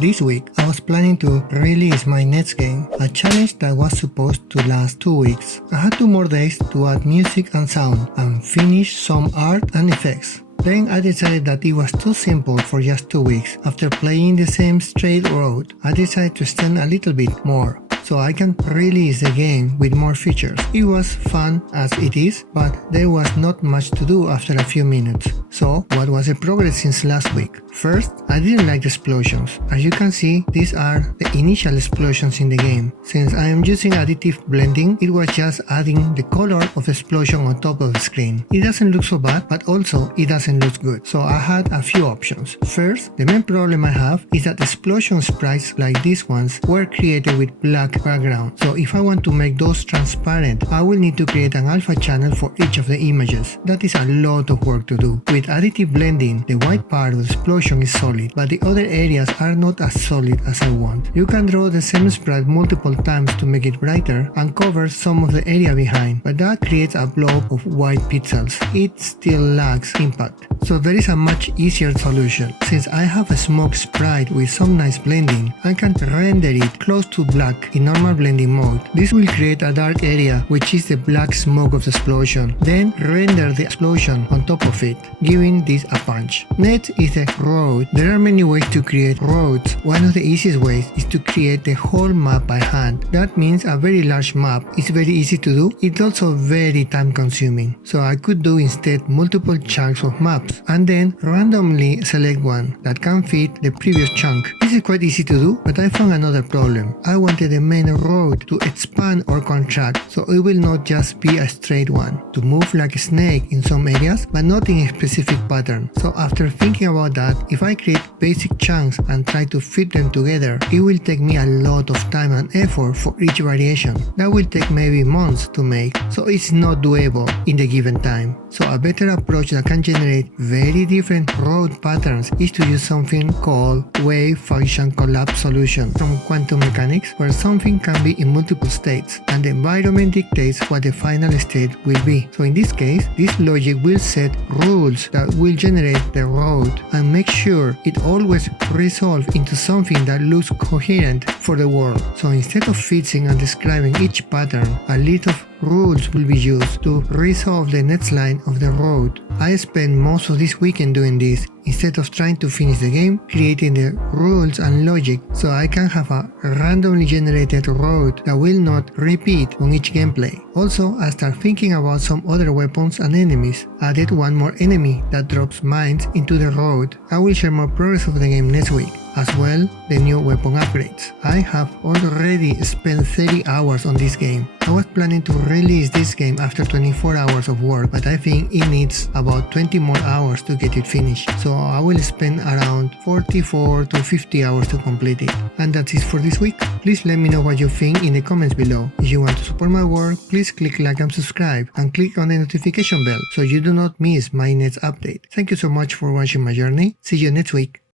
This week, I was planning to release my next game, a challenge that was supposed to last 2 weeks. I had 2 more days to add music and sound and finish some art and effects. Then I decided that it was too simple for just 2 weeks. After playing the same straight road, I decided to extend a little bit more, so I can release the game with more features. It was fun as it is, but there was not much to do after a few minutes. So what was the progress since last week? First, I didn't like the explosions. As you can see, these are the initial explosions in the game. Since I am using additive blending, it was just adding the color of the explosion on top of the screen. It doesn't look so bad, but also it doesn't look good. So I had a few options. First, the main problem I have is that explosion sprites like these ones were created with black background. So if I want to make those transparent, I will need to create an alpha channel for each of the images. That is a lot of work to do. With additive blending, the white part of the explosion is solid, but the other areas are not as solid as I want. You can draw the same sprite multiple times to make it brighter and cover some of the area behind, but that creates a blob of white pixels. It still lacks impact. So there is a much easier solution. Since I have a smoke sprite with some nice blending, I can render it close to black in normal blending mode. This will create a dark area, which is the black smoke of the explosion. Then render the explosion on top of it, giving this a punch. Next is the road. There are many ways to create roads. One of the easiest ways is to create the whole map by hand. That means a very large map is very easy to do. It's also very time consuming. So I could do instead multiple chunks of maps and then randomly select one that can fit the previous chunk. This is quite easy to do, but I found another problem. I wanted the main road to expand or contract, so it will not just be a straight one, to move like a snake in some areas, but not in a specific pattern. So after thinking about that, if I create basic chunks and try to fit them together, it will take me a lot of time and effort for each variation. That will take maybe months to make, so it's not doable in the given time. So a better approach that can generate very different road patterns is to use something called wave function collapse solution from quantum mechanics, where something can be in multiple states and the environment dictates what the final state will be. So in this case, this logic will set rules that will generate the road and make sure it always resolves into something that looks coherent for the world. So instead of fixing and describing each pattern, a list of rules will be used to resolve the next line of the road. I spent most of this weekend doing this, instead of trying to finish the game, creating the rules and logic so I can have a randomly generated road that will not repeat on each gameplay. Also, I start thinking about some other weapons and enemies. Added one more enemy that drops mines into the road. I will share more progress of the game next week. As well, the new weapon upgrades. I have already spent 30 hours on this game. I was planning to release this game after 24 hours of work, but I think it needs about 20 more hours to get it finished. So I will spend around 44 to 50 hours to complete it. And that's it for this week. Please let me know what you think in the comments below. If you want to support my work, please click like and subscribe and click on the notification bell so you do not miss my next update. Thank you so much for watching my journey. See you next week.